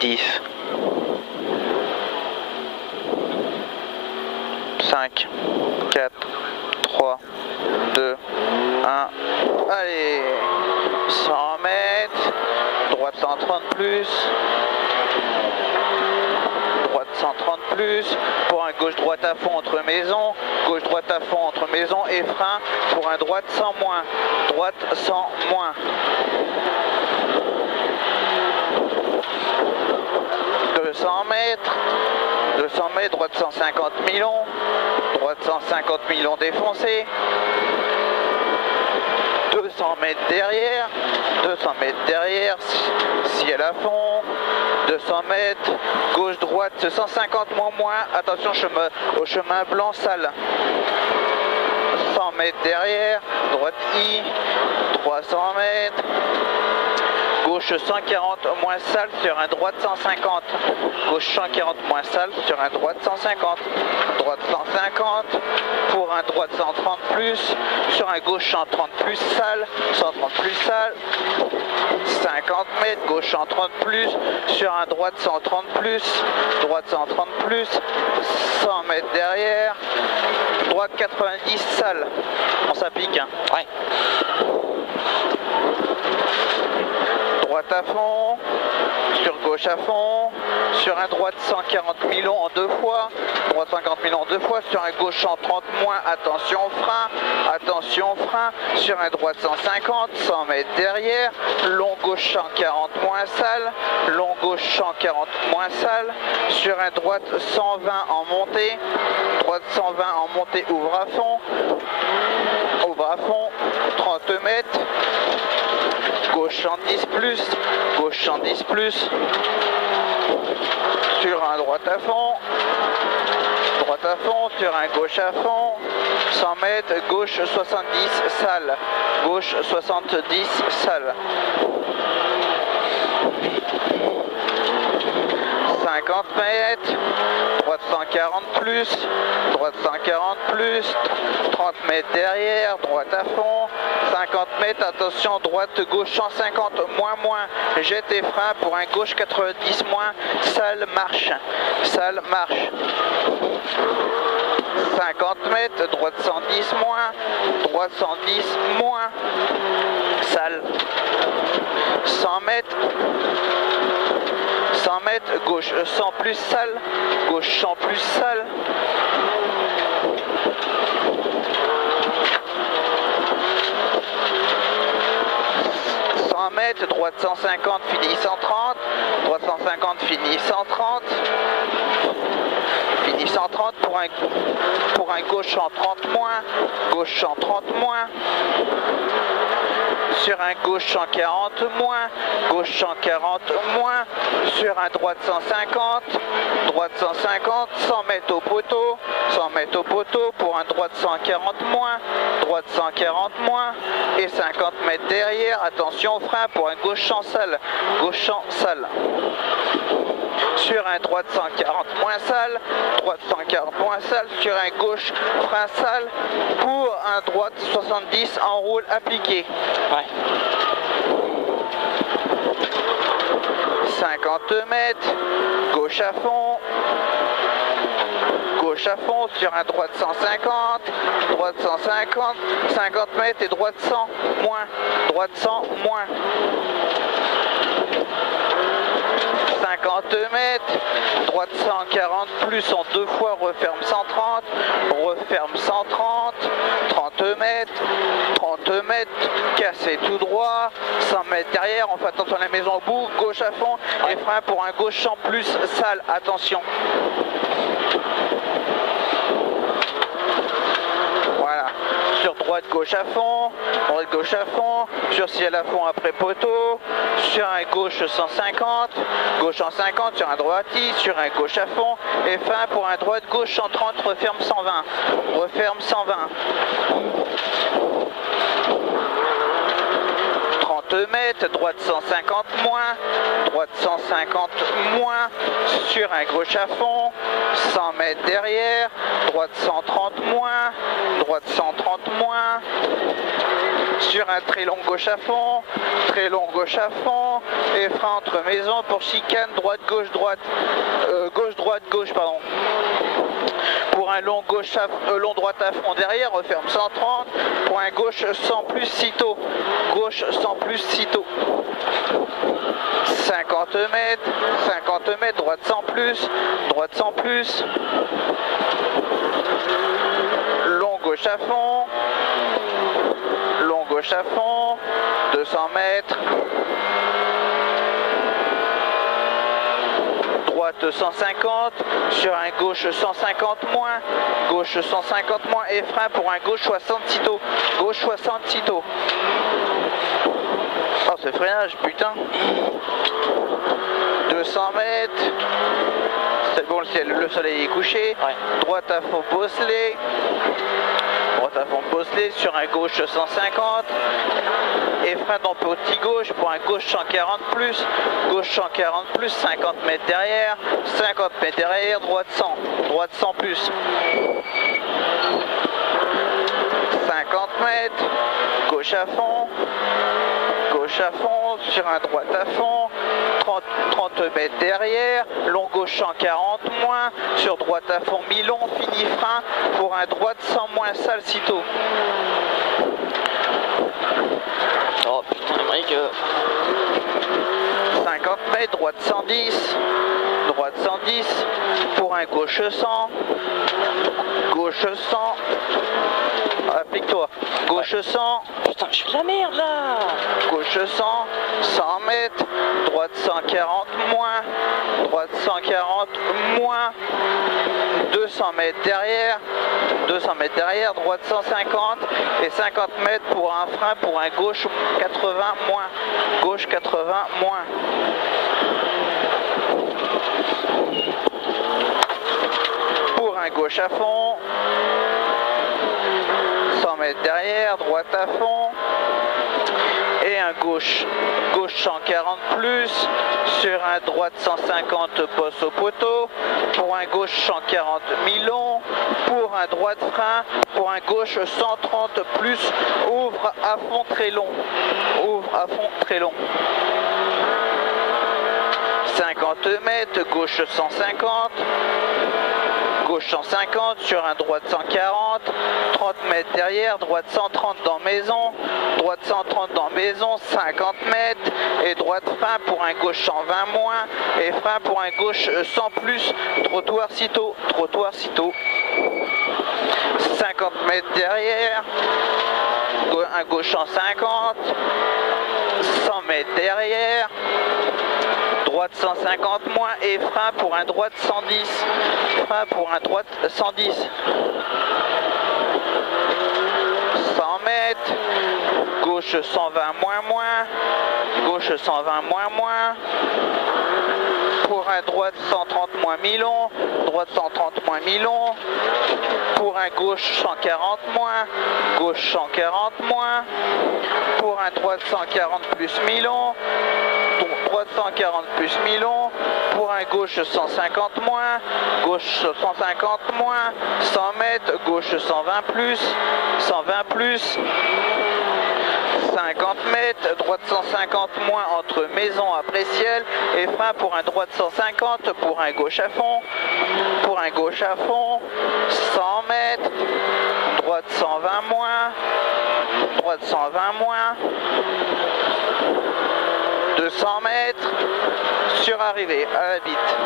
10, 5, 4, 3, 2, 1, allez, 100 mètres, droite 130 plus, droite 130 plus, pour un gauche-droite à fond entre maison, gauche-droite à fond entre maison et frein, pour un droite 100 moins, droite 100 moins. 200 mètres, droite 150 millions, droite 150 millions défoncé, 200 mètres derrière, ciel à fond, 200 mètres, gauche-droite 150 moins, attention au chemin blanc sale, 100 mètres derrière, droite I, 300 mètres, gauche 140 moins sale sur un droite 150, gauche 140 moins sale sur un droite 150, droite 150 pour un droite 130 plus, sur un gauche 130 plus sale, 130 plus sale, 50 mètres, gauche 130 plus, sur un droite 130 plus, droite 130 plus, 100 mètres derrière, droite 90 sale, on s'applique, hein. Ouais. Droite à fond, sur gauche à fond, sur un droite 140 millions en deux fois, droite 140 millions en deux fois, sur un gauche 130 moins, attention frein, sur un droite 150, 100 mètres derrière, long gauche 140 moins sale, long gauche 140 moins sale, sur un droite 120 en montée, droite 120 en montée, ouvre à fond, 30 mètres, gauche 110 plus, sur un droite à fond, sur un gauche à fond, 100 mètres, gauche 70 sale, gauche 70 sale. 50 mètres, droite 140 plus, 30 mètres derrière, droite à fond, 50 mètres, attention, droite, gauche 150, moins, jette et frein pour un gauche 90 moins, sale marche, 50 mètres, droite 110 moins, sale, 100 mètres, gauche 100 plus sale, gauche 100 plus sale, 100 mètres, droite 150, fini 130, droite 150, fini 130, pour un gauche 130 moins, gauche 130 moins, sur un gauche 140 moins, gauche 140 moins, sur un droite 150, 100 mètres au poteau, pour un droite 140 moins, droite 140 moins, et 50 mètres derrière, attention au frein pour un gauche 100 sale, sur un droite 140 moins sale, sur un gauche frein sale, pour un droite 70 en roule appliqué. Ouais. 50 mètres, gauche à fond, sur un droite 150, 50 mètres et droite 100 moins, 50 mètres, droite 140 plus en deux fois, referme 130, 30 mètres, cassé tout droit, 100 mètres derrière, on fait attention à la maison au bout, gauche à fond, et frein pour un gauche 100 plus sale, attention. Voilà, sur droite gauche à fond, sur ciel à fond après poteau, sur un gauche 150, sur un droiti, sur un gauche à fond, et fin pour un droite gauche 130, referme 120. 30 mètres, droite 150 moins, sur un gauche à fond, 100 mètres derrière, droite 130 moins, sur un très long gauche à fond, et frein entre maison pour chicane, droite, gauche, pardon. Pour un long droite à fond derrière, referme 130, pour un gauche 100 plus sitôt, 50 mètres, droite 100 plus, long gauche à fond, 200 mètres, droite 150, sur un gauche 150 moins, et frein pour un gauche 60 sitôt, Oh, ce freinage, putain. 200 mètres, c'est bon, le soleil est couché, ouais. Droite à fond bosselé, sur un gauche 150, et frein dans petit gauche pour un gauche 140 plus, 50 mètres derrière, droite 100 plus, 50 mètres, gauche à fond, sur un droite à fond, 30 mètres derrière, long gauche 140 moins, sur droite à fond mi-long, fini frein pour un droite 100 moins sale sitôt. Oh putain, Émeric. 50 mètres, droite 110, pour un gauche 100, applique-toi, gauche 100, putain, je suis de la merde là, gauche 100 mètres, droite 140 moins, 200 mètres derrière, droite 150, et 50 mètres pour un frein pour un gauche 80 moins, pour un gauche à fond, 100 mètres derrière, droite à fond, et un gauche 140 plus, sur un droite 150 poste au poteau, pour un gauche 140 mi-long, pour un droite frein, pour un gauche 130 plus, ouvre à fond très long, 50 mètres, gauche 150, sur un droite 140, 30 mètres derrière, droite 130 dans maison, 50 mètres, et droite frein pour un gauche 120 moins, et frein pour un gauche 100 plus, trottoir sitôt, 50 mètres derrière, un gauche 150, 100 mètres derrière, droite 150 moins, et frein pour un droite 110, 100 mètres, gauche 120 moins, pour un droite 130 moins mi-long, pour un gauche 140 moins, pour un droite 140 plus mi-long, pour un gauche 150 moins, 100 mètres, gauche 120 plus, 50 mètres, droite 150 moins entre maison après ciel, et frein pour un droite 150, pour un gauche à fond, 100 mètres, droite 120 moins, 200 mètres, sur arrivée à la bite.